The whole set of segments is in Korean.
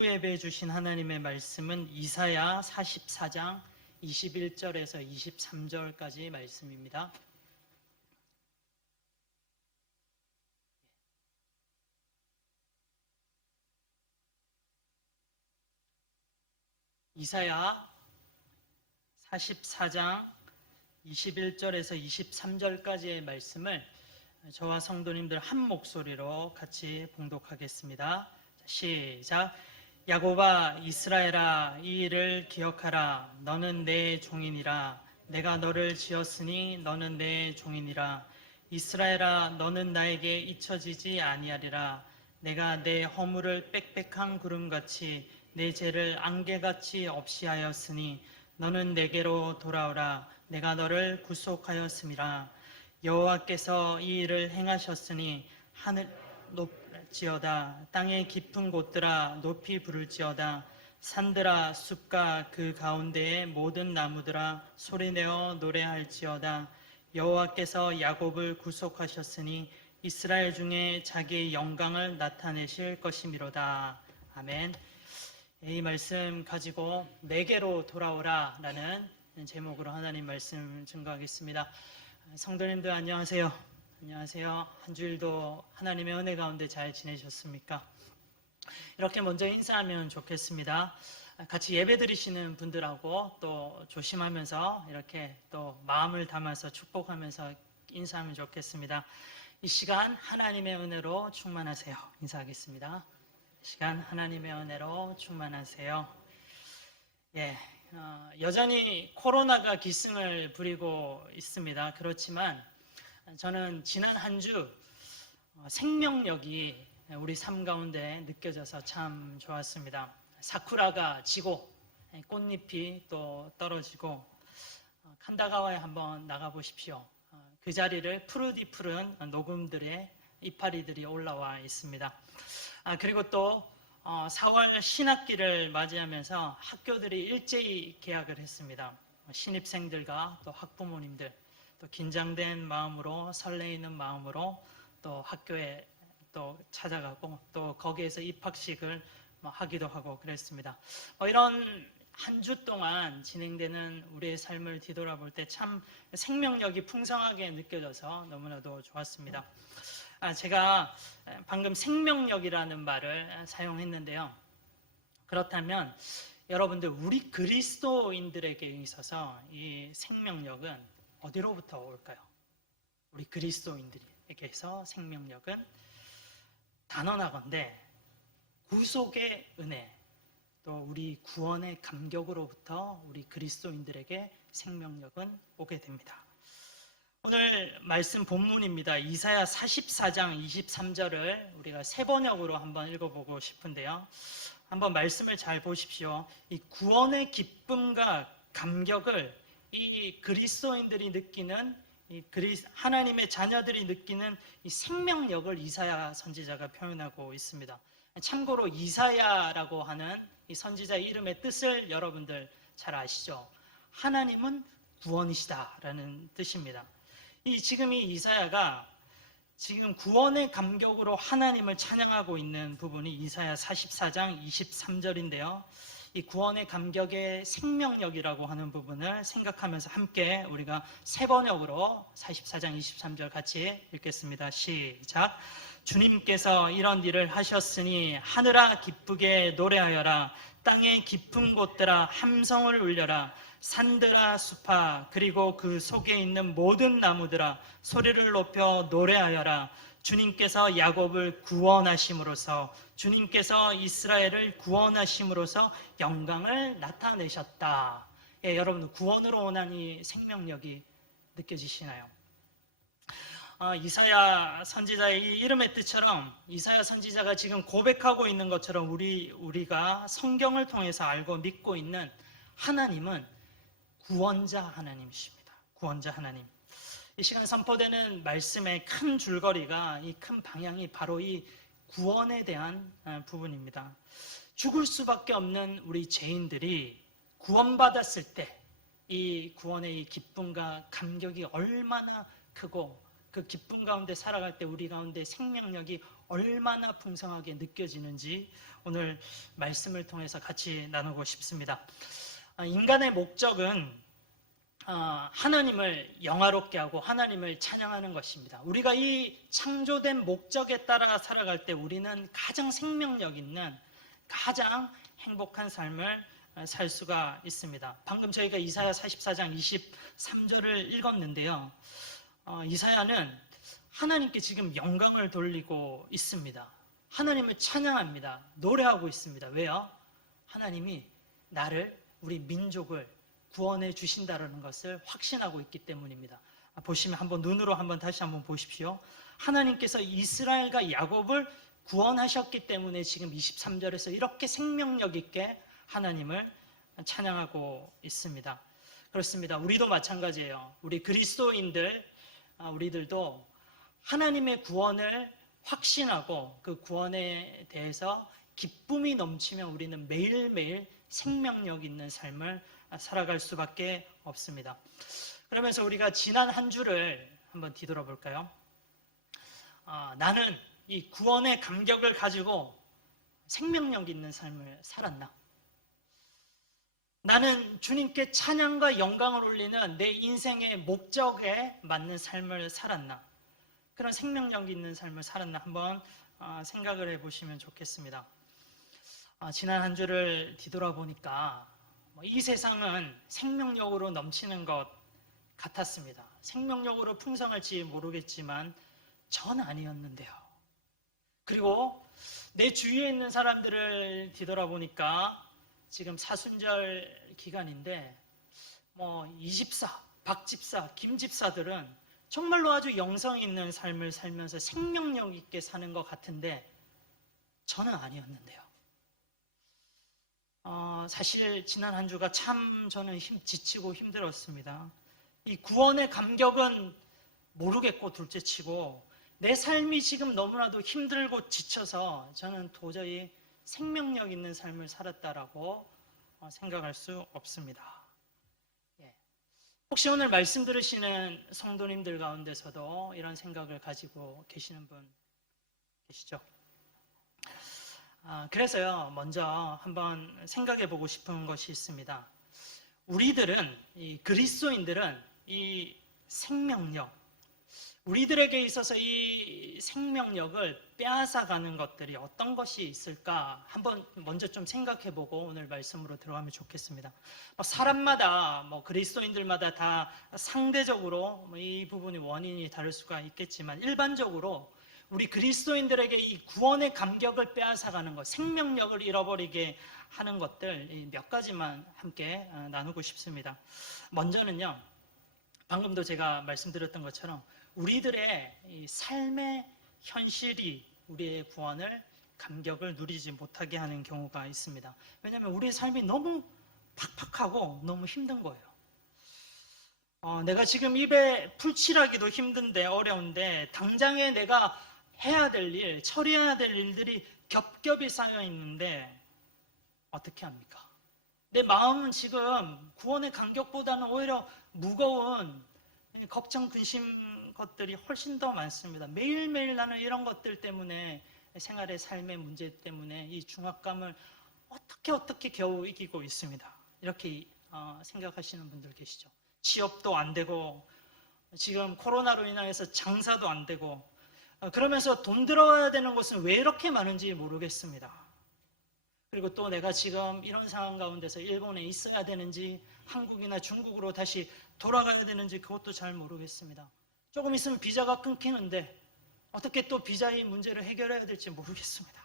예배해 주신 하나님의 말씀은 이사야 44장 21절에서 23절까지 말씀입니다. 이사야 44장 21절에서 23절까지의 말씀을 저와 성도님들 한 목소리로 같이 봉독하겠습니다. 시작. 야곱아, 이스라엘아, 이 일을 기억하라. 너는 내 종이니라. 내가 너를 지었으니 너는 내 종이니라. 이스라엘아, 너는 나에게 잊혀지지 아니하리라. 내가 내 허물을 빽빽한 구름같이 내 죄를 안개같이 없이 하였으니 너는 내게로 돌아오라. 내가 너를 구속하였음이라. 여호와께서 이 일을 행하셨으니 하늘 높지어다. 땅의 깊은 곳들아 높이 부를지어다. 산들아 숲과 그 가운데의 모든 나무들아 소리내어 노래할지어다. 여호와께서 야곱을 구속하셨으니 이스라엘 중에 자기의 영광을 나타내실 것이미로다. 아멘. 이 말씀 가지고 내게로 돌아오라 라는 제목으로 하나님 말씀 증거하겠습니다. 성도님들 안녕하세요. 안녕하세요. 한 주일도 하나님의 은혜 가운데 잘 지내셨습니까? 이렇게 먼저 인사하면 좋겠습니다. 같이 예배 드리시는 분들하고 또 조심하면서 이렇게 또 마음을 담아서 축복하면서 인사하면 좋겠습니다. 이 시간 하나님의 은혜로 충만하세요. 인사하겠습니다. 이 시간 하나님의 은혜로 충만하세요. 여전히 코로나가 기승을 부리고 있습니다. 그렇지만 저는 지난 한 주 생명력이 우리 삶 가운데 느껴져서 참 좋았습니다. 사쿠라가 지고 꽃잎이 또 떨어지고 칸다가와에 한번 나가보십시오. 그 자리를 푸르디푸른 녹음들의 이파리들이 올라와 있습니다. 그리고 또 4월 신학기를 맞이하면서 학교들이 일제히 개학을 했습니다. 신입생들과 또 학부모님들 또 긴장된 마음으로 설레이는 마음으로 또 학교에 또 찾아가고 또 거기에서 입학식을 하기도 하고 그랬습니다. 이런 한 주 동안 진행되는 우리의 삶을 뒤돌아볼 때 참 생명력이 풍성하게 느껴져서 너무나도 좋았습니다. 제가 방금 생명력이라는 말을 사용했는데요. 그렇다면 여러분들 우리 그리스도인들에게 있어서 이 생명력은 어디로부터 올까요? 우리 그리스도인들에게서 생명력은 단언하건대 구속의 은혜 또 우리 구원의 감격으로부터 우리 그리스도인들에게 생명력은 오게 됩니다. 오늘 말씀 본문입니다. 이사야 44장 23절을 우리가 세 번역으로 한번 읽어보고 싶은데요. 한번 말씀을 잘 보십시오. 이 구원의 기쁨과 감격을 이 그리스도인들이 느끼는 하나님의 자녀들이 느끼는 이 생명력을 이사야 선지자가 표현하고 있습니다. 참고로 이사야라고 하는 이 선지자 이름의 뜻을 여러분들 잘 아시죠? 하나님은 구원이시다라는 뜻입니다. 지금 이 이사야가 지금 구원의 감격으로 하나님을 찬양하고 있는 부분이 이사야 44장 23절인데요. 이 구원의 감격의 생명력이라고 하는 부분을 생각하면서 함께 우리가 세 번역으로 44장 23절 같이 읽겠습니다. 시작. 주님께서 이런 일을 하셨으니 하늘아 기쁘게 노래하여라. 땅의 깊은 곳들아 함성을 울려라. 산들아 숲아 그리고 그 속에 있는 모든 나무들아 소리를 높여 노래하여라. 주님께서 야곱을 구원하심으로써 주님께서 이스라엘을 구원하심으로써 영광을 나타내셨다. 여러분 구원으로 오는 이 생명력이 느껴지시나요? 이사야 선지자의 이 이름의 뜻처럼 이사야 선지자가 지금 고백하고 있는 것처럼 우리가 성경을 통해서 알고 믿고 있는 하나님은 구원자 하나님이십니다. 구원자 하나님. 이 시간 선포되는 말씀의 큰 줄거리가 이 큰 방향이 바로 이 구원에 대한 부분입니다. 죽을 수밖에 없는 우리 죄인들이 구원받았을 때 이 구원의 이 기쁨과 감격이 얼마나 크고 그 기쁨 가운데 살아갈 때 우리 가운데 생명력이 얼마나 풍성하게 느껴지는지 오늘 말씀을 통해서 같이 나누고 싶습니다. 인간의 목적은 하나님을 영화롭게 하고 하나님을 찬양하는 것입니다. 우리가 이 창조된 목적에 따라 살아갈 때 우리는 가장 생명력 있는, 가장 행복한 삶을 살 수가 있습니다. 방금 저희가 이사야 44장 23절을 읽었는데요. 이사야는 하나님께 지금 영광을 돌리고 있습니다. 하나님을 찬양합니다. 노래하고 있습니다. 왜요? 하나님이 나를, 우리 민족을 구원해 주신다는 것을 확신하고 있기 때문입니다. 보시면 한번 눈으로 한번 다시 한번 보십시오. 하나님께서 이스라엘과 야곱을 구원하셨기 때문에 지금 23절에서 이렇게 생명력 있게 하나님을 찬양하고 있습니다. 그렇습니다. 우리도 마찬가지예요. 우리 그리스도인들, 우리들도 하나님의 구원을 확신하고 그 구원에 대해서 기쁨이 넘치면 우리는 매일매일 생명력 있는 삶을 살아갈 수밖에 없습니다. 그러면서 우리가 지난 한 주를 한번 뒤돌아볼까요? 나는 이 구원의 감격을 가지고 생명력 있는 삶을 살았나? 나는 주님께 찬양과 영광을 올리는 내 인생의 목적에 맞는 삶을 살았나? 그런 생명력 있는 삶을 살았나? 한번 생각을 해보시면 좋겠습니다. 지난 한 주를 뒤돌아보니까 이 세상은 생명력으로 넘치는 것 같았습니다. 생명력으로 풍성할지 모르겠지만 전 아니었는데요. 그리고 내 주위에 있는 사람들을 뒤돌아보니까 지금 사순절 기간인데 이집사, 박집사, 김집사들은 정말로 아주 영성 있는 삶을 살면서 생명력 있게 사는 것 같은데 저는 아니었는데요. 사실 지난 한 주가 참 저는 지치고 힘들었습니다. 이 구원의 감격은 모르겠고 둘째치고 내 삶이 지금 너무나도 힘들고 지쳐서 저는 도저히 생명력 있는 삶을 살았다라고 생각할 수 없습니다. 혹시 오늘 말씀 들으시는 성도님들 가운데서도 이런 생각을 가지고 계시는 분 계시죠? 그래서요, 먼저 한번 생각해 보고 싶은 것이 있습니다. 우리들은, 이 그리스도인들은 이 생명력, 우리들에게 있어서 이 생명력을 빼앗아가는 것들이 어떤 것이 있을까 한번 먼저 좀 생각해 보고 오늘 말씀으로 들어가면 좋겠습니다. 사람마다, 그리스도인들마다 다 상대적으로 이 부분이 원인이 다를 수가 있겠지만 일반적으로 우리 그리스도인들에게 이 구원의 감격을 빼앗아가는 것, 생명력을 잃어버리게 하는 것들 몇 가지만 함께 나누고 싶습니다. 먼저는요, 방금도 제가 말씀드렸던 것처럼 우리들의 이 삶의 현실이 우리의 구원을, 감격을 누리지 못하게 하는 경우가 있습니다. 왜냐하면 우리의 삶이 너무 팍팍하고 너무 힘든 거예요. 내가 지금 입에 풀칠하기도 힘든데, 어려운데 당장에 내가 해야 될 일, 처리해야 될 일들이 겹겹이 쌓여 있는데 어떻게 합니까? 내 마음은 지금 구원의 감격보다는 오히려 무거운 걱정, 근심 것들이 훨씬 더 많습니다. 매일매일 나는 이런 것들 때문에, 생활의 삶의 문제 때문에 이 중압감을 어떻게 겨우 이기고 있습니다. 이렇게 생각하시는 분들 계시죠. 취업도 안 되고 지금 코로나로 인해서 장사도 안 되고 그러면서 돈 들어야 되는 곳은 왜 이렇게 많은지 모르겠습니다. 그리고 또 내가 지금 이런 상황 가운데서 일본에 있어야 되는지 한국이나 중국으로 다시 돌아가야 되는지 그것도 잘 모르겠습니다. 조금 있으면 비자가 끊기는데 어떻게 또 비자의 문제를 해결해야 될지 모르겠습니다.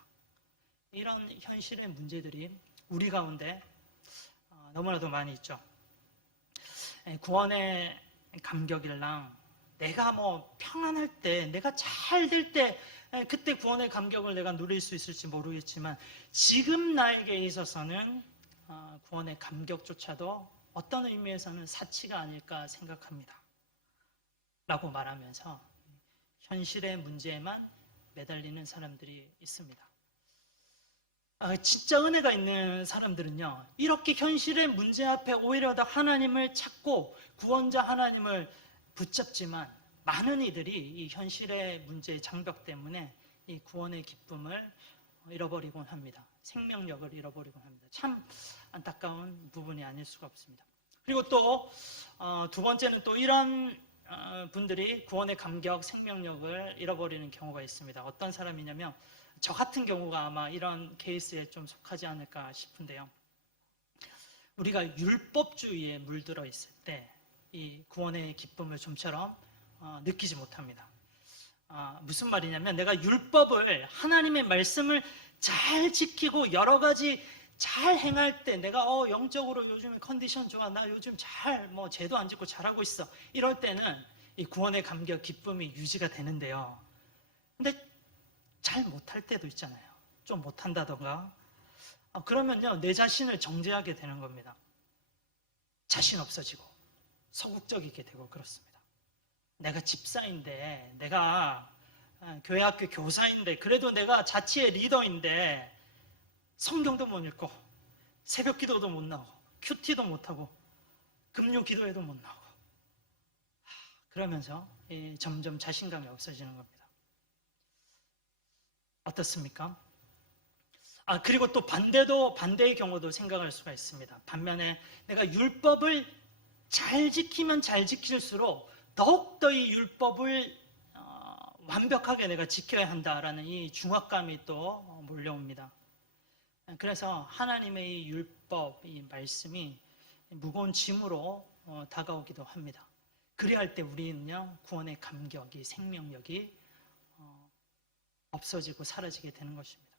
이런 현실의 문제들이 우리 가운데 너무나도 많이 있죠. 구원의 감격일랑 내가 평안할 때, 내가 잘 될 때 그때 구원의 감격을 내가 누릴 수 있을지 모르겠지만 지금 나에게 있어서는 구원의 감격조차도 어떤 의미에서는 사치가 아닐까 생각합니다. 라고 말하면서 현실의 문제에만 매달리는 사람들이 있습니다. 진짜 은혜가 있는 사람들은요, 이렇게 현실의 문제 앞에 오히려 더 하나님을 찾고 구원자 하나님을 붙잡지만 많은 이들이 이 현실의 문제의 장벽 때문에 이 구원의 기쁨을 잃어버리곤 합니다. 생명력을 잃어버리곤 합니다. 참 안타까운 부분이 아닐 수가 없습니다. 그리고 또 두 번째는 또 이런 분들이 구원의 감격, 생명력을 잃어버리는 경우가 있습니다. 어떤 사람이냐면 저 같은 경우가 아마 이런 케이스에 좀 속하지 않을까 싶은데요. 우리가 율법주의에 물들어 있을 때 이 구원의 기쁨을 좀처럼 느끼지 못합니다. 무슨 말이냐면 내가 율법을, 하나님의 말씀을 잘 지키고 여러 가지 잘 행할 때 내가 영적으로 요즘에 컨디션 좋아, 나 요즘 잘 죄도 안 짓고 잘하고 있어, 이럴 때는 이 구원의 감격, 기쁨이 유지가 되는데요. 근데 잘 못할 때도 있잖아요. 좀 못한다던가 그러면요, 내 자신을 정죄하게 되는 겁니다. 자신 없어지고 소극적이게 되고 그렇습니다. 내가 집사인데, 내가 교회 학교 교사인데, 그래도 내가 자치의 리더인데 성경도 못 읽고 새벽 기도도 못 나오고 큐티도 못하고 금요 기도회도 못 나오고 그러면서 점점 자신감이 없어지는 겁니다. 어떻습니까? 그리고 또 반대의 경우도 생각할 수가 있습니다. 반면에 내가 율법을 잘 지키면 잘 지킬수록 더욱더 이 율법을 완벽하게 내가 지켜야 한다라는 이 중압감이 또 몰려옵니다. 그래서 하나님의 이 율법, 이 말씀이 무거운 짐으로 다가오기도 합니다. 그리할 때 우리는요, 구원의 감격이, 생명력이 없어지고 사라지게 되는 것입니다.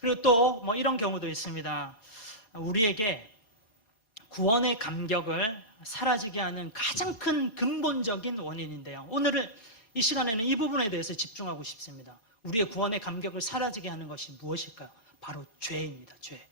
그리고 또 이런 경우도 있습니다. 우리에게 구원의 감격을 사라지게 하는 가장 큰 근본적인 원인인데요. 오늘은 이 시간에는 이 부분에 대해서 집중하고 싶습니다. 우리의 구원의 감격을 사라지게 하는 것이 무엇일까요? 바로 죄입니다. 죄.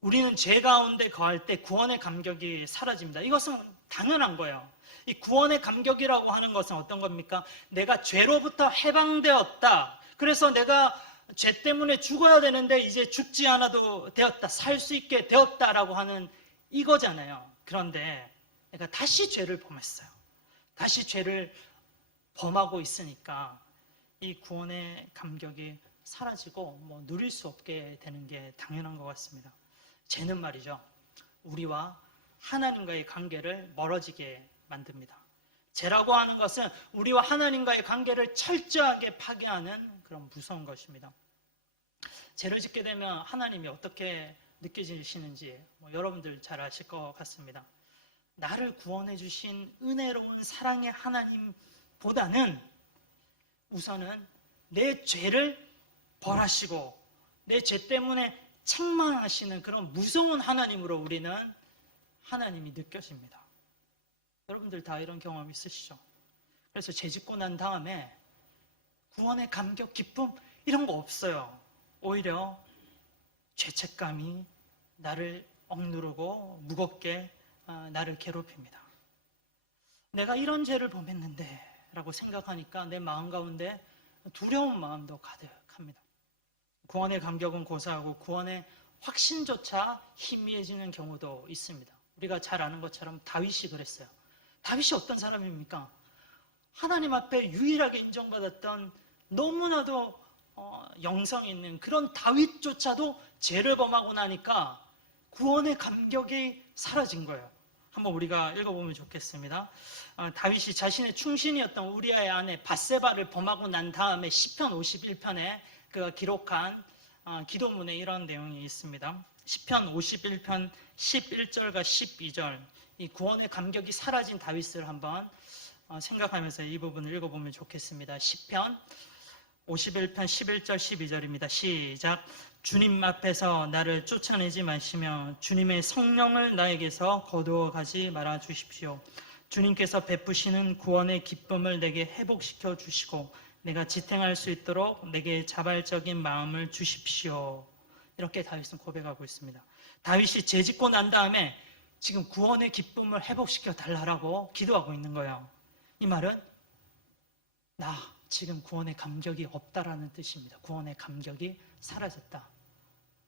우리는 죄 가운데 거할 때 구원의 감격이 사라집니다. 이것은 당연한 거예요. 이 구원의 감격이라고 하는 것은 어떤 겁니까? 내가 죄로부터 해방되었다. 그래서 내가 죄 때문에 죽어야 되는데 이제 죽지 않아도 되었다. 살 수 있게 되었다라고 하는 이거잖아요. 그런데 내가 다시 죄를 범했어요. 다시 죄를 범하고 있으니까 이 구원의 감격이 사라지고 누릴 수 없게 되는 게 당연한 것 같습니다. 죄는 말이죠, 우리와 하나님과의 관계를 멀어지게 만듭니다. 죄라고 하는 것은 우리와 하나님과의 관계를 철저하게 파괴하는 그런 무서운 것입니다. 죄를 짓게 되면 하나님이 어떻게 느껴지시는지 여러분들 잘 아실 것 같습니다. 나를 구원해 주신 은혜로운 사랑의 하나님보다는 우선은 내 죄를 벌하시고 내 죄 때문에 책망하시는 그런 무서운 하나님으로 우리는 하나님이 느껴집니다. 여러분들 다 이런 경험 있으시죠? 그래서 죄 짓고 난 다음에 구원의 감격, 기쁨 이런 거 없어요. 오히려 죄책감이 나를 억누르고 무겁게 나를 괴롭힙니다. 내가 이런 죄를 범했는데 라고 생각하니까 내 마음 가운데 두려운 마음도 가득합니다. 구원의 감격은 고사하고 구원의 확신조차 희미해지는 경우도 있습니다. 우리가 잘 아는 것처럼 다윗이 그랬어요. 다윗이 어떤 사람입니까? 하나님 앞에 유일하게 인정받았던 너무나도 영성 있는 그런 다윗조차도 죄를 범하고 나니까 구원의 감격이 사라진 거예요. 한번 우리가 읽어보면 좋겠습니다. 다윗이 자신의 충신이었던 우리아의 아내 밧세바를 범하고 난 다음에 시편 51편에 그가 기록한 기도문에 이런 내용이 있습니다. 시편 51편 11절과 12절, 이 구원의 감격이 사라진 다윗을 한번 생각하면서 이 부분을 읽어보면 좋겠습니다. 시편 51편 11절 12절입니다. 시작. 주님 앞에서 나를 쫓아내지 마시며 주님의 성령을 나에게서 거두어 가지 말아 주십시오. 주님께서 베푸시는 구원의 기쁨을 내게 회복시켜 주시고 내가 지탱할 수 있도록 내게 자발적인 마음을 주십시오. 이렇게 다윗은 고백하고 있습니다. 다윗이 죄 짓고 난 다음에 지금 구원의 기쁨을 회복시켜 달라고 기도하고 있는 거예요. 이 말은 나 지금 구원의 감격이 없다라는 뜻입니다. 구원의 감격이 사라졌다.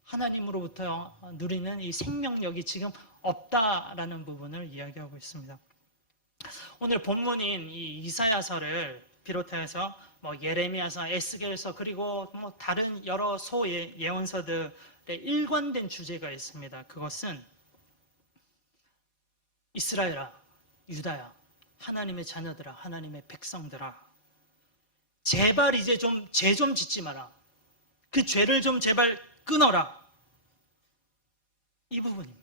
하나님으로부터 누리는 이 생명력이 지금 없다라는 부분을 이야기하고 있습니다. 오늘 본문인 이 이사야서를 비롯해서 예레미야서, 에스겔서 그리고 다른 여러 예언서들의 일관된 주제가 있습니다. 그것은 이스라엘아, 유다야, 하나님의 자녀들아, 하나님의 백성들아, 제발 이제 죄 좀 짓지 마라. 그 죄를 좀 제발 끊어라. 이 부분입니다.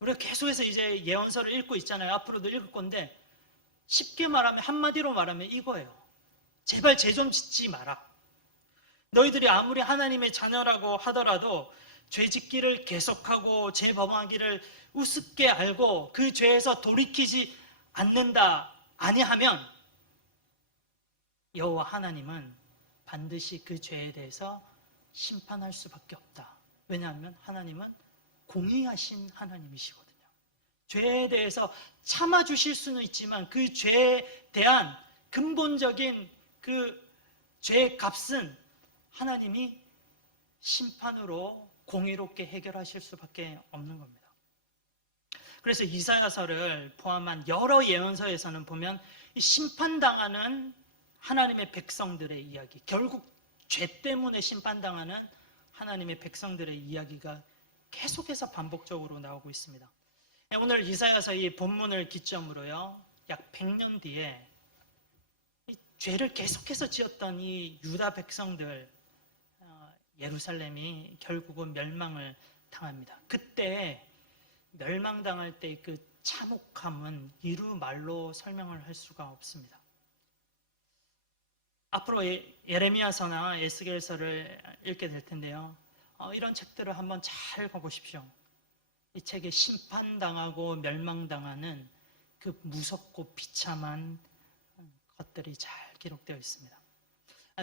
우리가 계속해서 이제 예언서를 읽고 있잖아요. 앞으로도 읽을 건데 쉽게 말하면, 한마디로 말하면 이거예요. 제발 죄 좀 짓지 마라. 너희들이 아무리 하나님의 자녀라고 하더라도 죄 짓기를 계속하고 죄 범하기를 우습게 알고 그 죄에서 돌이키지 않는다 아니하면 여호와 하나님은 반드시 그 죄에 대해서 심판할 수밖에 없다. 왜냐하면 하나님은 공의하신 하나님이시거든요. 죄에 대해서 참아주실 수는 있지만 그 죄에 대한 근본적인 그 죄의 값은 하나님이 심판으로 공의롭게 해결하실 수밖에 없는 겁니다. 그래서 이사야서를 포함한 여러 예언서에서는 보면 이 심판당하는 하나님의 백성들의 이야기, 결국 죄 때문에 심판당하는 하나님의 백성들의 이야기가 계속해서 반복적으로 나오고 있습니다. 오늘 이사야서 이 본문을 기점으로요, 약 100년 뒤에 이 죄를 계속해서 지었던 이 유다 백성들, 예루살렘이 결국은 멸망을 당합니다. 그때 멸망당할 때 그 참혹함은 이루 말로 설명을 할 수가 없습니다. 앞으로 예레미야서나 에스겔서를 읽게 될 텐데요. 이런 책들을 한번 잘 읽어보십시오. 이 책에 심판당하고 멸망당하는 그 무섭고 비참한 것들이 잘 기록되어 있습니다.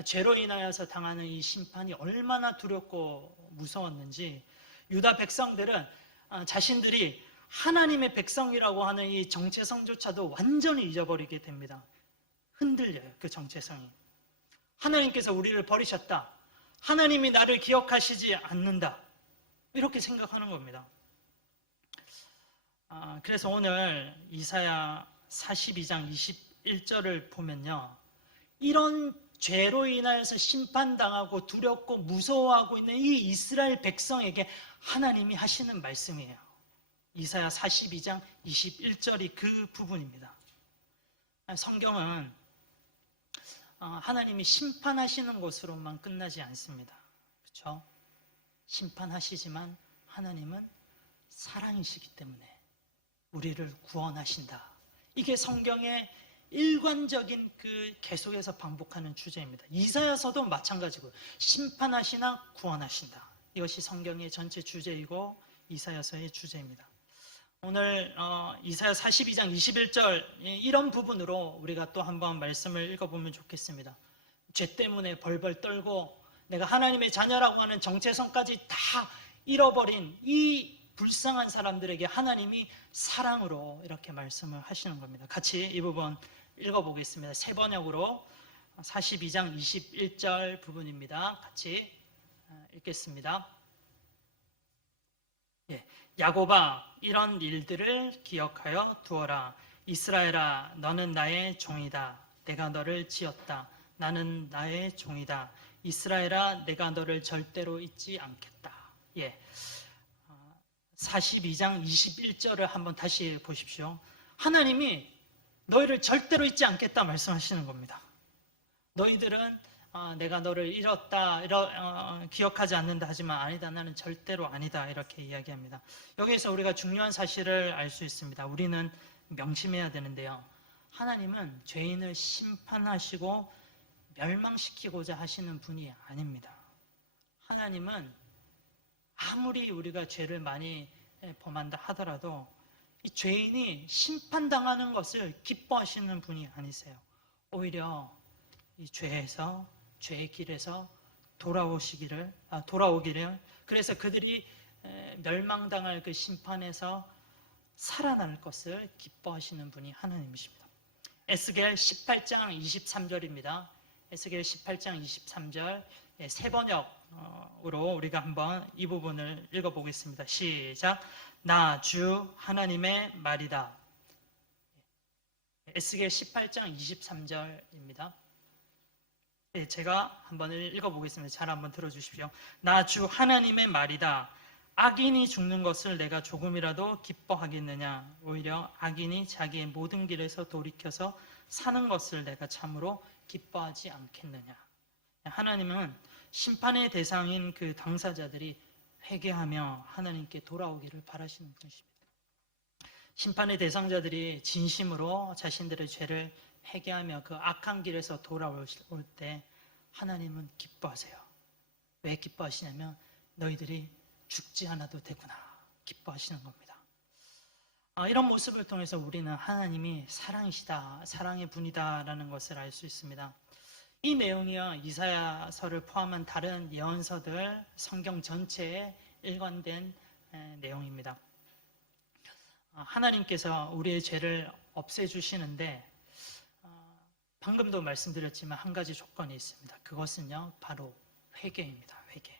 죄로 인하여서 당하는 이 심판이 얼마나 두렵고 무서웠는지 유다 백성들은 자신들이 하나님의 백성이라고 하는 이 정체성조차도 완전히 잊어버리게 됩니다. 흔들려요, 그 정체성이. 하나님께서 우리를 버리셨다. 하나님이 나를 기억하시지 않는다. 이렇게 생각하는 겁니다. 그래서 오늘 이사야 42장 21절을 보면요, 이런 죄로 인하여서 심판당하고 두렵고 무서워하고 있는 이 이스라엘 백성에게 하나님이 하시는 말씀이에요. 이사야 42장 21절이 그 부분입니다. 성경은 하나님이 심판하시는 것으로만 끝나지 않습니다. 그렇죠? 심판하시지만 하나님은 사랑이시기 때문에 우리를 구원하신다. 이게 성경의 일관적인 그 계속해서 반복하는 주제입니다. 이사야서도 마찬가지고요. 심판하시나 구원하신다. 이것이 성경의 전체 주제이고 이사야서의 주제입니다. 오늘 이사야 42장 21절 이런 부분으로 우리가 또 한번 말씀을 읽어보면 좋겠습니다. 죄 때문에 벌벌 떨고 내가 하나님의 자녀라고 하는 정체성까지 다 잃어버린 이 불쌍한 사람들에게 하나님이 사랑으로 이렇게 말씀을 하시는 겁니다. 같이 이 부분 읽어보겠습니다. 세 번역으로 42장 21절 부분입니다. 같이 읽겠습니다. 야곱아, 이런 일들을 기억하여 두어라. 이스라엘아, 너는 나의 종이다. 내가 너를 지었다. 나는 나의 종이다. 이스라엘아, 내가 너를 절대로 잊지 않겠다. 42장 21절을 한번 다시 보십시오. 하나님이 너희를 절대로 잊지 않겠다 말씀하시는 겁니다. 너희들은 내가 너를 잃었다, 기억하지 않는다 하지만 아니다, 나는 절대로 아니다, 이렇게 이야기합니다. 여기에서 우리가 중요한 사실을 알 수 있습니다. 우리는 명심해야 되는데요, 하나님은 죄인을 심판하시고 멸망시키고자 하시는 분이 아닙니다. 하나님은 아무리 우리가 죄를 많이 범한다 하더라도 이 죄인이 심판당하는 것을 기뻐하시는 분이 아니세요. 오히려 이 죄의 길에서 돌아오기를, 그래서 그들이 멸망당할 그 심판에서 살아날 것을 기뻐하시는 분이 하나님이십니다. 에스겔 18장 23절입니다. 에스겔 18장 23절 세 번역으로 우리가 한번 이 부분을 읽어보겠습니다. 시작. 나 주 하나님의 말이다. 에스겔 18장 23절입니다. 제가 한번 읽어보겠습니다. 잘 한번 들어주십시오. 나 주 하나님의 말이다. 악인이 죽는 것을 내가 조금이라도 기뻐하겠느냐? 오히려 악인이 자기의 모든 길에서 돌이켜서 사는 것을 내가 참으로 기뻐하지 않겠느냐? 하나님은 심판의 대상인 그 당사자들이 회개하며 하나님께 돌아오기를 바라시는 분이십니다. 심판의 대상자들이 진심으로 자신들의 죄를 회개하며 그 악한 길에서 돌아올 때 하나님은 기뻐하세요. 왜 기뻐하시냐면 너희들이 죽지 않아도 되구나 기뻐하시는 겁니다. 이런 모습을 통해서 우리는 하나님이 사랑이시다, 사랑의 분이다라는 것을 알 수 있습니다. 이 내용이요, 이사야서를 포함한 다른 예언서들 성경 전체에 일관된 내용입니다. 하나님께서 우리의 죄를 없애주시는데 방금도 말씀드렸지만 한 가지 조건이 있습니다. 그것은요, 바로 회개입니다. 회개.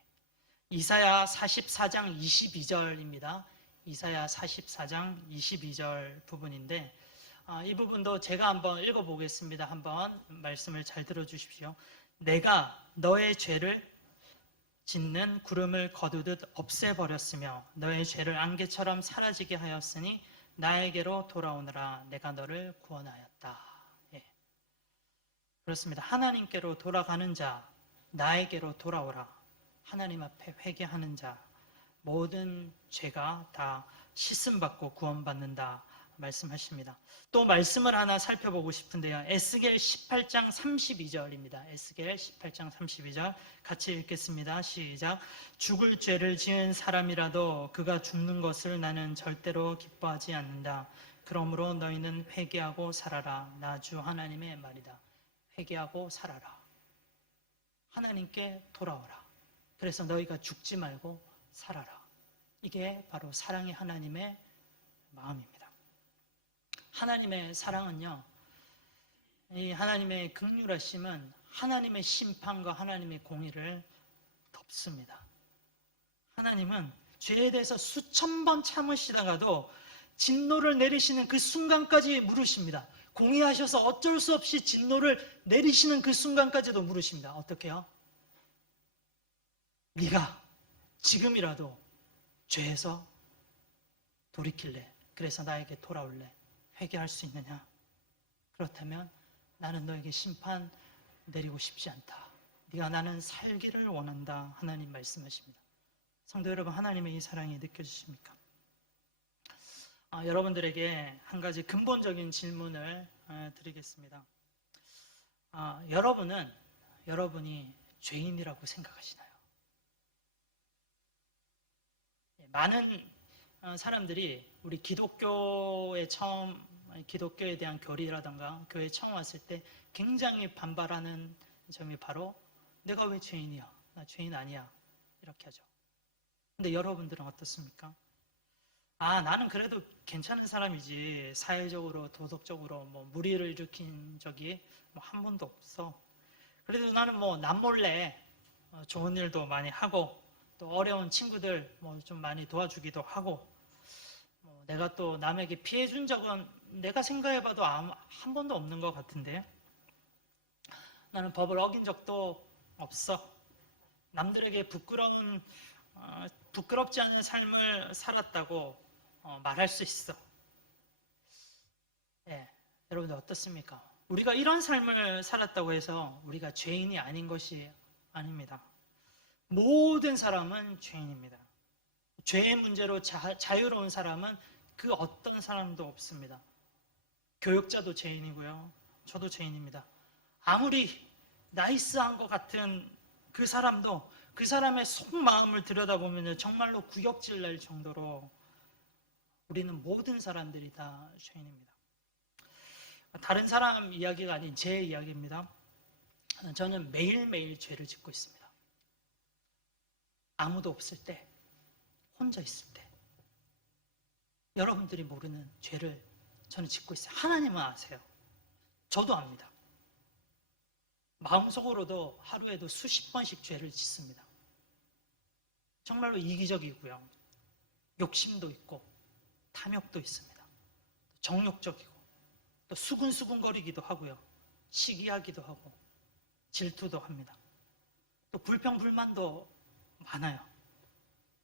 이사야 44장 22절입니다. 이사야 44장 22절 부분인데 이 부분도 제가 한번 읽어보겠습니다. 한번 말씀을 잘 들어주십시오. 내가 너의 죄를 짓는 구름을 거두듯 없애버렸으며 너의 죄를 안개처럼 사라지게 하였으니 나에게로 돌아오느라 내가 너를 구원하였다. 예. 그렇습니다. 하나님께로 돌아가는 자, 나에게로 돌아오라. 하나님 앞에 회개하는 자, 모든 죄가 다 씻음받고 구원받는다 말씀하십니다. 또 말씀을 하나 살펴보고 싶은데요. 에스겔 18장 32절입니다. 에스겔 18장 32절 같이 읽겠습니다. 시작. 죽을 죄를 지은 사람이라도 그가 죽는 것을 나는 절대로 기뻐하지 않는다. 그러므로 너희는 회개하고 살아라. 나 주 하나님의 말이다. 회개하고 살아라. 하나님께 돌아오라. 그래서 너희가 죽지 말고 살아라. 이게 바로 사랑의 하나님의 마음입니다. 하나님의 사랑은요, 이 하나님의 긍휼하심은 하나님의 심판과 하나님의 공의를 덮습니다. 하나님은 죄에 대해서 수천 번 참으시다가도 진노를 내리시는 그 순간까지 물으십니다. 공의하셔서 어쩔 수 없이 진노를 내리시는 그 순간까지도 물으십니다. 어떻게요? 네가 지금이라도 죄에서 돌이킬래? 그래서 나에게 돌아올래? 회개할 수 있느냐? 그렇다면 나는 너에게 심판 내리고 싶지 않다. 네가 나는 살기를 원한다. 하나님 말씀하십니다. 성도 여러분, 하나님의 이 사랑이 느껴지십니까? 여러분들에게 한 가지 근본적인 질문을 드리겠습니다. 여러분이 죄인이라고 생각하시나요? 많은 사람들이 우리 기독교에 대한 교리라든가 교회에 처음 왔을 때 굉장히 반발하는 점이 바로 내가 왜 죄인이야? 나 죄인 아니야. 이렇게 하죠. 근데 여러분들은 어떻습니까? 나는 그래도 괜찮은 사람이지. 사회적으로, 도덕적으로 무리를 일으킨 적이 한 번도 없어. 그래도 나는 남몰래 좋은 일도 많이 하고 또 어려운 친구들 좀 많이 도와주기도 하고 내가 또 남에게 피해 준 적은 내가 생각해봐도 한 번도 없는 것 같은데 나는 법을 어긴 적도 없어. 남들에게 부끄럽지 않은 삶을 살았다고 말할 수 있어. 여러분들 어떻습니까? 우리가 이런 삶을 살았다고 해서 우리가 죄인이 아닌 것이 아닙니다. 모든 사람은 죄인입니다. 죄의 문제로 자유로운 사람은 그 어떤 사람도 없습니다. 교육자도 죄인이고요. 저도 죄인입니다. 아무리 나이스한 것 같은 그 사람도 그 사람의 속마음을 들여다보면 정말로 구역질 날 정도로 우리는 모든 사람들이 다 죄인입니다. 다른 사람 이야기가 아닌 제 이야기입니다. 저는 매일매일 죄를 짓고 있습니다. 아무도 없을 때, 혼자 있을 때 여러분들이 모르는 죄를 저는 짓고 있어요. 하나님은 아세요. 저도 압니다. 마음속으로도 하루에도 수십 번씩 죄를 짓습니다. 정말로 이기적이고요. 욕심도 있고 탐욕도 있습니다. 정욕적이고 또 수근수근거리기도 하고요. 시기하기도 하고 질투도 합니다. 또 불평불만도 많아요.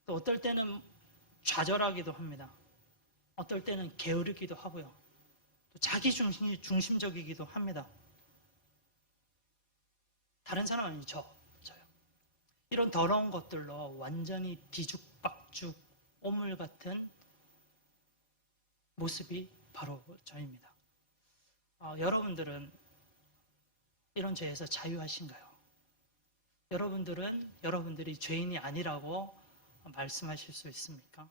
또 어떨 때는 좌절하기도 합니다. 어떨 때는 게으르기도 하고요. 또 자기 중심적이기도 합니다. 다른 사람 아니죠. 저요. 이런 더러운 것들로 완전히 뒤죽박죽 오물 같은 모습이 바로 저입니다. 여러분들은 이런 죄에서 자유하신가요? 여러분들은 여러분들이 죄인이 아니라고 말씀하실 수 있습니까?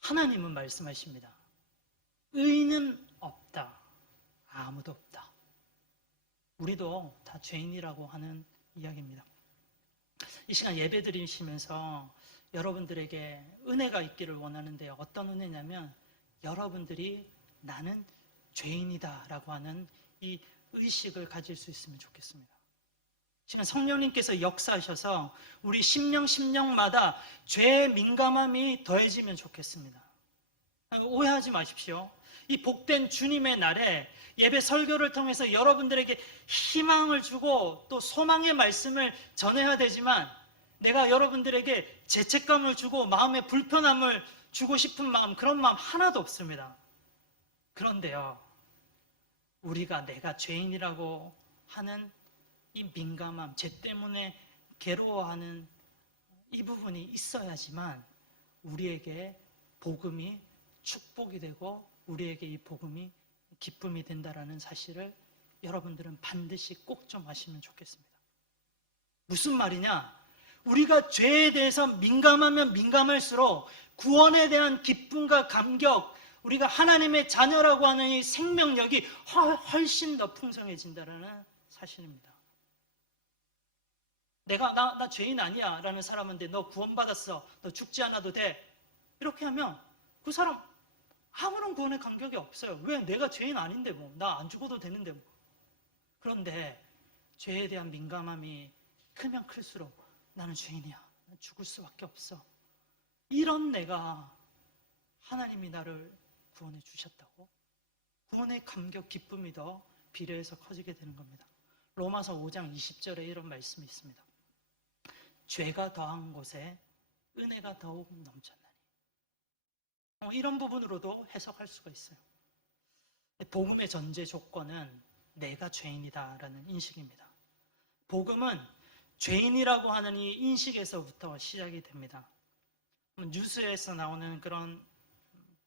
하나님은 말씀하십니다. 의인은 없다. 아무도 없다. 우리도 다 죄인이라고 하는 이야기입니다. 이 시간 예배 드리시면서 여러분들에게 은혜가 있기를 원하는데 어떤 은혜냐면 여러분들이 나는 죄인이다 라고 하는 이 의식을 가질 수 있으면 좋겠습니다. 지금 성령님께서 역사하셔서 우리 심령마다 죄의 민감함이 더해지면 좋겠습니다. 오해하지 마십시오. 이 복된 주님의 날에 예배 설교를 통해서 여러분들에게 희망을 주고 또 소망의 말씀을 전해야 되지만 내가 여러분들에게 죄책감을 주고 마음에 불편함을 주고 싶은 마음, 그런 마음 하나도 없습니다. 그런데요, 우리가 내가 죄인이라고 하는 이 민감함, 죄 때문에 괴로워하는 이 부분이 있어야지만 우리에게 복음이 축복이 되고 우리에게 이 복음이 기쁨이 된다라는 사실을 여러분들은 반드시 꼭 좀 아시면 좋겠습니다. 무슨 말이냐? 우리가 죄에 대해서 민감하면 민감할수록 구원에 대한 기쁨과 감격, 우리가 하나님의 자녀라고 하는 이 생명력이 훨씬 더 풍성해진다는 사실입니다. 나 죄인 아니야 라는 사람한테 너 구원받았어, 너 죽지 않아도 돼, 이렇게 하면 그 사람 아무런 구원의 감격이 없어요. 왜? 내가 죄인 아닌데 뭐, 나 안 죽어도 되는데 뭐. 그런데 죄에 대한 민감함이 크면 클수록 나는 죄인이야, 난 죽을 수밖에 없어, 이런 내가 하나님이 나를 구원해 주셨다고 구원의 감격, 기쁨이 더 비례해서 커지게 되는 겁니다. 로마서 5장 20절에 이런 말씀이 있습니다. 죄가 더한 곳에 은혜가 더욱 넘쳤나니. 이런 부분으로도 해석할 수가 있어요. 복음의 전제 조건은 내가 죄인이다라는 인식입니다. 복음은 죄인이라고 하는 이 인식에서부터 시작이 됩니다. 뉴스에서 나오는 그런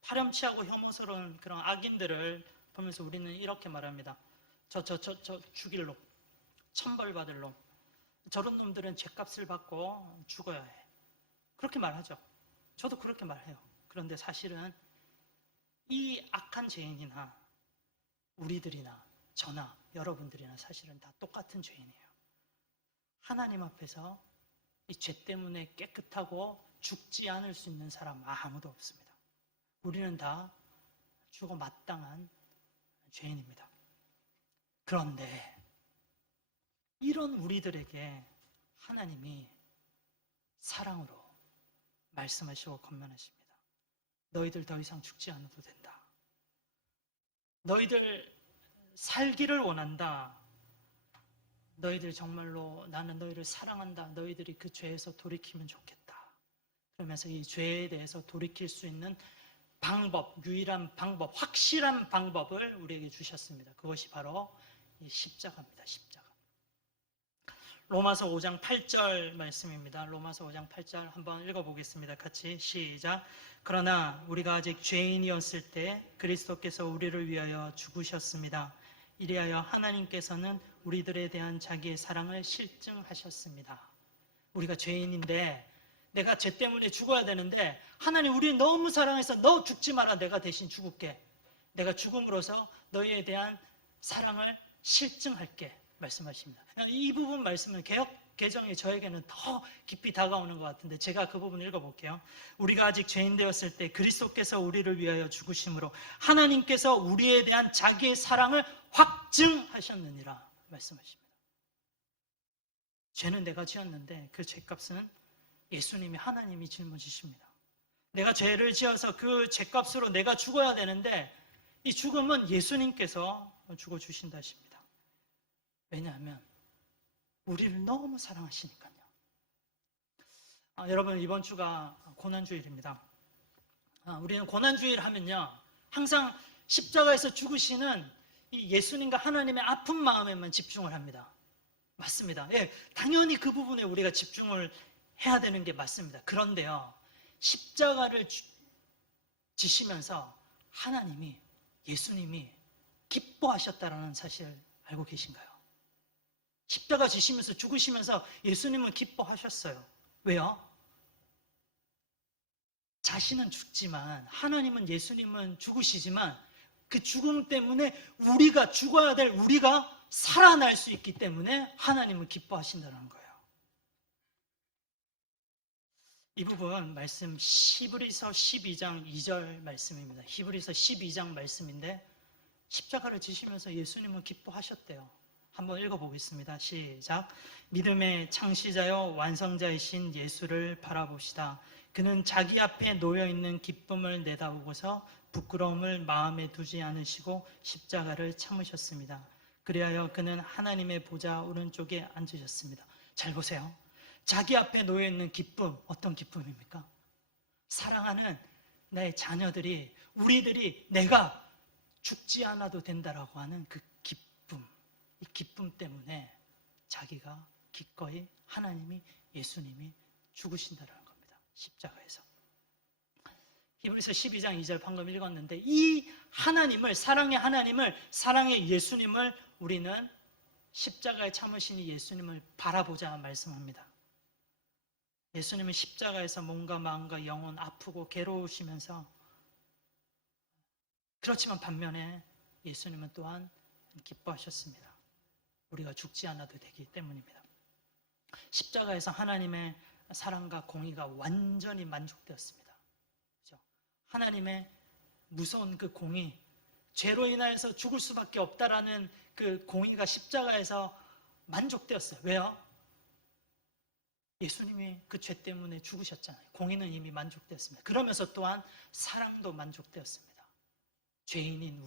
파렴치하고 혐오스러운 그런 악인들을 보면서 우리는 이렇게 말합니다. 저 죽일 놈, 천벌받을 놈, 저런 놈들은 죄값을 받고 죽어야 해, 그렇게 말하죠. 저도 그렇게 말해요. 그런데 사실은 이 악한 죄인이나 우리들이나 저나 여러분들이나 사실은 다 똑같은 죄인이에요. 하나님 앞에서 이 죄 때문에 깨끗하고 죽지 않을 수 있는 사람 아무도 없습니다. 우리는 다 죽어 마땅한 죄인입니다. 그런데 이런 우리들에게 하나님이 사랑으로 말씀하시고 권면하십니다. 너희들 더 이상 죽지 않아도 된다. 너희들 살기를 원한다. 너희들 정말로 나는 너희를 사랑한다. 너희들이 그 죄에서 돌이키면 좋겠다. 그러면서 이 죄에 대해서 돌이킬 수 있는 방법, 유일한 방법, 확실한 방법을 우리에게 주셨습니다. 그것이 바로 이 십자가입니다. 십자가. 로마서 5장 8절 말씀입니다. 로마서 5장 8절 한번 읽어보겠습니다. 같이 시작. 그러나 우리가 아직 죄인이었을 때 그리스도께서 우리를 위하여 죽으셨습니다. 이리하여 하나님께서는 우리들에 대한 자기의 사랑을 실증하셨습니다. 우리가 죄인인데 내가 죄 때문에 죽어야 되는데 하나님 우리 너무 사랑해서 너 죽지 마라, 내가 대신 죽을게, 내가 죽음으로써 너희에 대한 사랑을 실증할게 말씀하십니다. 이 부분 말씀은 개역 개정이 저에게는 더 깊이 다가오는 것 같은데 제가 그 부분 읽어볼게요. 우리가 아직 죄인 되었을 때 그리스도께서 우리를 위하여 죽으심으로 하나님께서 우리에 대한 자기의 사랑을 확증하셨느니라 말씀하십니다. 죄는 내가 지었는데 그 죄값은 예수님이, 하나님이 짊어지십니다. 내가 죄를 지어서 그 죄값으로 내가 죽어야 되는데 이 죽음은 예수님께서 죽어주신다 하십니다. 왜냐하면 우리를 너무 사랑하시니까요. 여러분, 이번 주가 고난주일입니다. 우리는 고난주일 하면요, 항상 십자가에서 죽으시는 이 예수님과 하나님의 아픈 마음에만 집중을 합니다. 맞습니다. 예, 당연히 그 부분에 우리가 집중을 해야 되는 게 맞습니다. 그런데요, 십자가를 지시면서 하나님이, 예수님이 기뻐하셨다라는 사실 알고 계신가요? 십자가 지시면서 죽으시면서 예수님은 기뻐하셨어요. 왜요? 자신은 죽지만, 하나님은, 예수님은 죽으시지만 그 죽음 때문에 우리가 죽어야 될 우리가 살아날 수 있기 때문에 하나님은 기뻐하신다는 거예요. 이 부분 말씀 히브리서 12장 2절 말씀입니다. 히브리서 12장 말씀인데 십자가를 지시면서 예수님은 기뻐하셨대요. 한번 읽어보겠습니다. 시작. 믿음의 창시자요 완성자이신 예수를 바라봅시다. 그는 자기 앞에 놓여있는 기쁨을 내다보고서 부끄러움을 마음에 두지 않으시고 십자가를 참으셨습니다. 그리하여 그는 하나님의 보좌 오른쪽에 앉으셨습니다. 잘 보세요. 자기 앞에 놓여있는 기쁨, 어떤 기쁨입니까? 사랑하는 내 자녀들이, 우리들이 내가 죽지 않아도 된다라고 하는 그 기쁨, 이 기쁨 때문에 자기가 기꺼이 하나님이, 예수님이 죽으신다는 겁니다. 십자가에서. 히브리서 12장 2절 방금 읽었는데 이 하나님을, 사랑의 하나님을, 사랑의 예수님을 우리는 십자가에 참으신 이 예수님을 바라보자 말씀합니다. 예수님은 십자가에서 몸과 마음과 영혼 아프고 괴로우시면서, 그렇지만 반면에 예수님은 또한 기뻐하셨습니다. 우리가 죽지 않아도 되기 때문입니다. 십자가에서 하나님의 사랑과 공의가 완전히 만족되었습니다. 그렇죠? 하나님의 무서운 그 공의, 죄로 인하여서 죽을 수밖에 없다라는 그 공의가 십자가에서 만족되었어요. 왜요? 예수님이 그 죄 때문에 죽으셨잖아요. 공의는 이미 만족되었습니다. 그러면서 또한 사랑도 만족되었습니다. 죄인인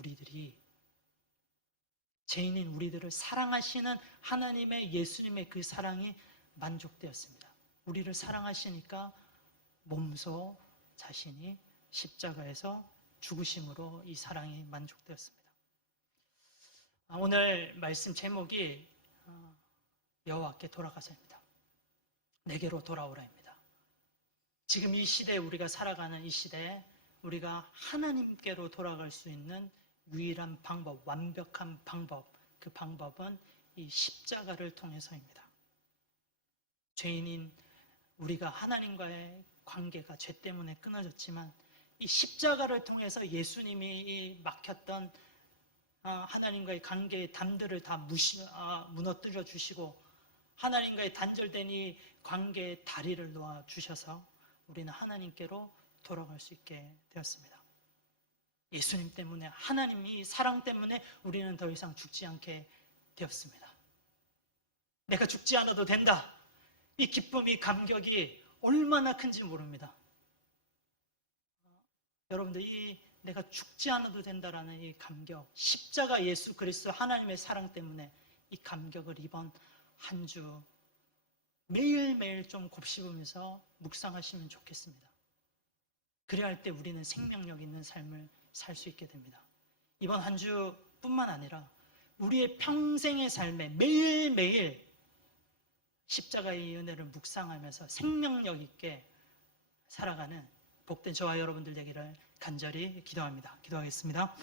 우리들을 사랑하시는 하나님의, 예수님의 그 사랑이 만족되었습니다. 우리를 사랑하시니까 몸소 자신이 십자가에서 죽으심으로 이 사랑이 만족되었습니다. 오늘 말씀 제목이 여호와께 돌아가서입니다. 내게로 돌아오라입니다. 지금 이 시대에, 우리가 살아가는 이 시대에 우리가 하나님께로 돌아갈 수 있는 유일한 방법, 완벽한 방법, 그 방법은 이 십자가를 통해서입니다. 죄인인 우리가 하나님과의 관계가 죄 때문에 끊어졌지만 이 십자가를 통해서 예수님이 이 막혔던 하나님과의 관계의 담들을 다 무너뜨려 주시고 하나님과의 단절된 이 관계의 다리를 놓아 주셔서 우리는 하나님께로 돌아갈 수 있게 되었습니다. 예수님 때문에, 하나님이 사랑 때문에 우리는 더 이상 죽지 않게 되었습니다. 내가 죽지 않아도 된다. 이 기쁨, 이 감격이 얼마나 큰지 모릅니다. 여러분들, 이 내가 죽지 않아도 된다라는 이 감격, 십자가 예수 그리스도 하나님의 사랑 때문에 이 감격을 이번 한 주 매일매일 좀 곱씹으면서 묵상하시면 좋겠습니다. 그래야 할 때 우리는 생명력 있는 삶을 살 수 있게 됩니다. 이번 한 주뿐만 아니라 우리의 평생의 삶에 매일매일 십자가의 은혜를 묵상하면서 생명력 있게 살아가는 복된 저와 여러분들 되기를 간절히 기도합니다. 기도하겠습니다.